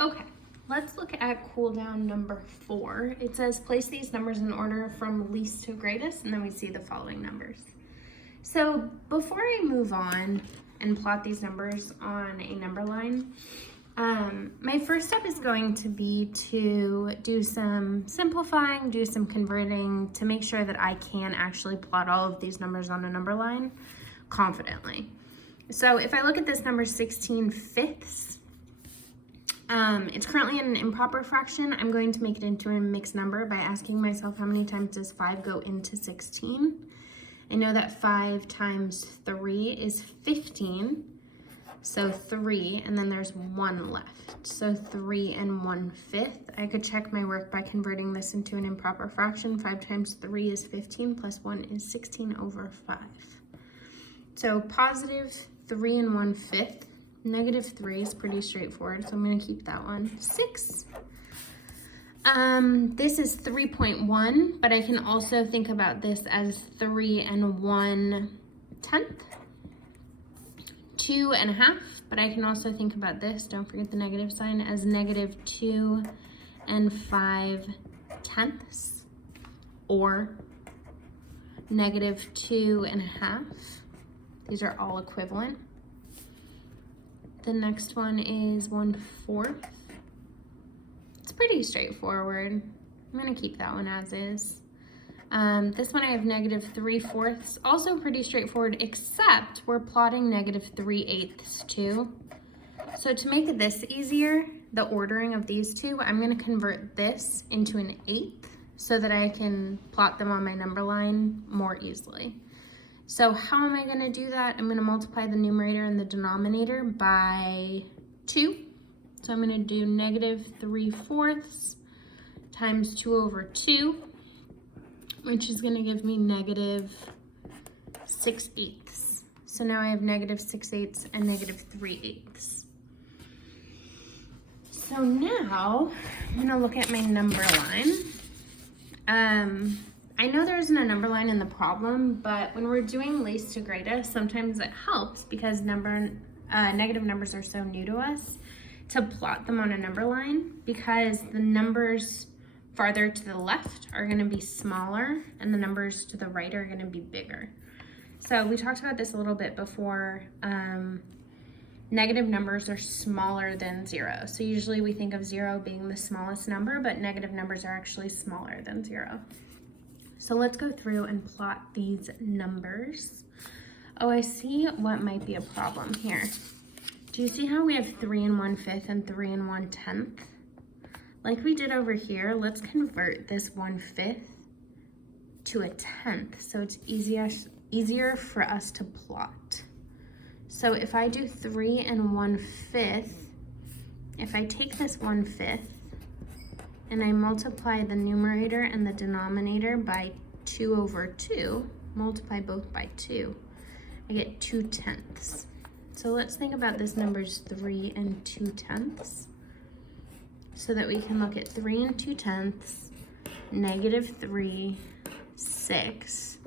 Okay, let's look at cool down number 4. It says place these numbers in order from least to greatest, and then we see the following numbers. So before I move on and plot these numbers on a number line, my first step is going to be to do some simplifying, do some converting to make sure that I can actually plot all of these numbers on a number line confidently. So if I look at this number 16/5, it's currently in an improper fraction. I'm going to make it into a mixed number by asking myself how many times does 5 go into 16? I know that 5 times 3 is 15, so 3, and then there's 1 left. So 3 1/5. I could check my work by converting this into an improper fraction. 5 times 3 is 15, plus 1 is 16/5. So positive 3 1/5. Negative 3 is pretty straightforward, so I'm going to keep that one. 6. This is 3.1, but I can also think about this as 3 1/10. 2 1/2, but I can also think about this, don't forget the negative sign, as negative 2 5/10, or negative 2 1/2. These are all equivalent. The next one is 1/4. It's pretty straightforward. I'm gonna keep that one as is. This one I have negative 3/4, also pretty straightforward, except we're plotting negative 3/8 too. So to make this easier, the ordering of these two, I'm gonna convert this into an 1/8 so that I can plot them on my number line more easily. So how am I gonna do that? I'm gonna multiply the numerator and the denominator by 2. So I'm gonna do negative 3/4 times 2/2, which is gonna give me negative 6/8. So now I have negative 6/8 and negative 3/8. So now I'm gonna look at my number line. I know there isn't a number line in the problem, but when we're doing least to greatest, sometimes it helps because negative numbers are so new to us to plot them on a number line, because the numbers farther to the left are going to be smaller and the numbers to the right are going to be bigger. So we talked about this a little bit before. Negative numbers are smaller than 0. So usually we think of 0 being the smallest number, but negative numbers are actually smaller than 0. So let's go through and plot these numbers. Oh, I see what might be a problem here. Do you see how we have 3 1/5 and 3 1/10? Like we did over here, let's convert this 1/5 to a 10th so it's easier for us to plot. So if I do 3 1/5, if I take this 1/5 and I multiply the numerator and the denominator by 2/2, multiply both by 2, I get 2/10. So let's think about this number's 3 2/10, so that we can look at 3 2/10, negative 3, 6,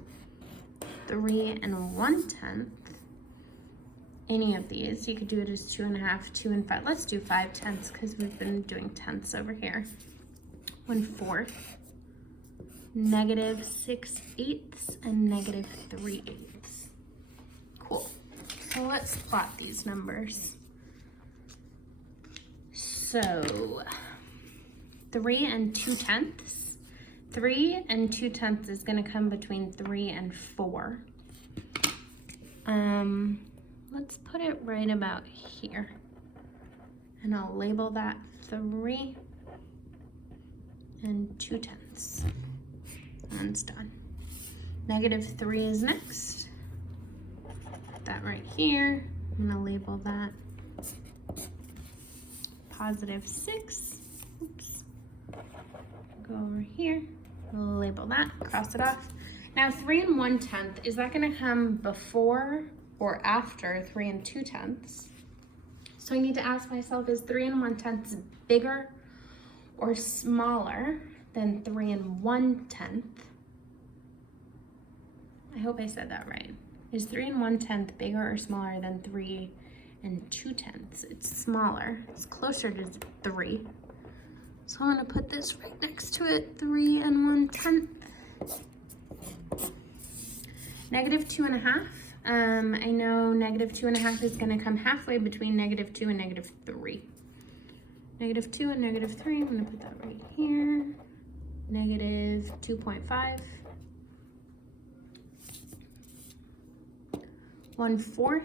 3 1/10. Any of these, you could do it as 2 1/2, 2 and 5. Let's do 5/10 because we've been doing tenths over here. 1/4, negative 6/8 and negative 3/8. Cool. So let's plot these numbers. So 3 2/10. 3 2/10 is going to come between 3 and 4. Let's put it right about here. And I'll label that 3 2/10. And it's done. Negative 3 is next. Put that right here. I'm gonna label that positive 6. Oops. Go over here, label that, cross it off. Now 3 1/10, is that gonna come before or after 3 2/10? So I need to ask myself, is 3 1/10 bigger or smaller than 3 1/10? I hope I said that right. Is 3 1/10 bigger or smaller than 3 and 2/10. It's smaller, it's closer to 3. So I'm gonna put this right next to it, 3 1/10. -2.5. I know -2.5 is gonna come halfway between -2 and -3. -2 and -3, I'm gonna put that right here. -2.5. 1/4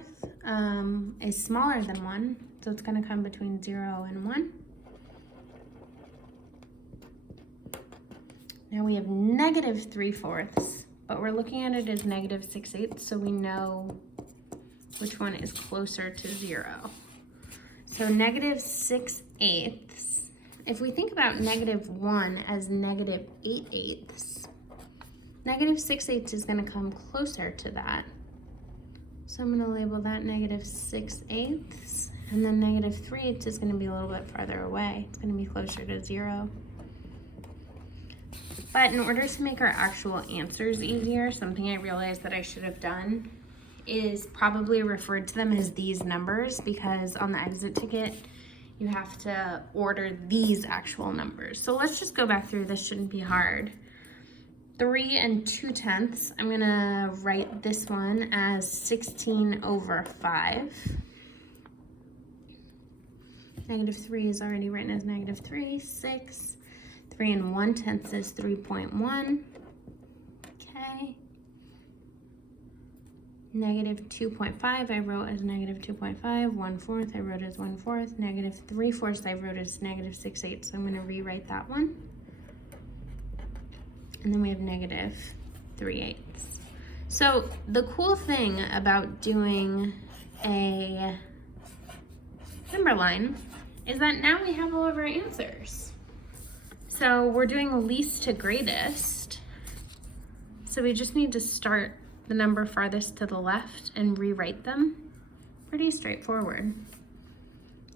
is smaller than 1, so it's going to come between 0 and 1. Now we have -3/4, but we're looking at it as -6/8, so we know which one is closer to 0. So -6/8. If we think about -1 as -8/8, -6/8 is going to come closer to that. So I'm going to label that -6/8, and then -3/8 is going to be a little bit farther away. It's going to be closer to 0. But in order to make our actual answers easier, something I realized that I should have done is probably referred to them as these numbers, because on the exit ticket, you have to order these actual numbers. So let's just go back through. This shouldn't be hard. 3 2/10. I'm gonna write this one as 16/5. -3 is already written as -3. 6. 3 1/10 is 3.1. Okay. -2.5 I wrote as -2.5. 1/4 I wrote as 1/4. -3/4 I wrote as -6/8. So I'm gonna rewrite that one. And then we have -3/8. So the cool thing about doing a number line is that now we have all of our answers. So we're doing least to greatest. So we just need to start the number farthest to the left and rewrite them. Pretty straightforward.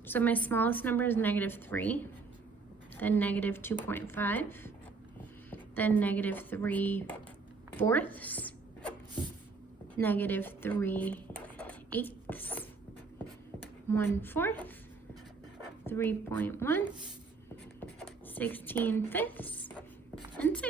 So my smallest number is -3, then -2.5. Then -3/4, -3/8, 1/4, 3.1, 16/5, and 6.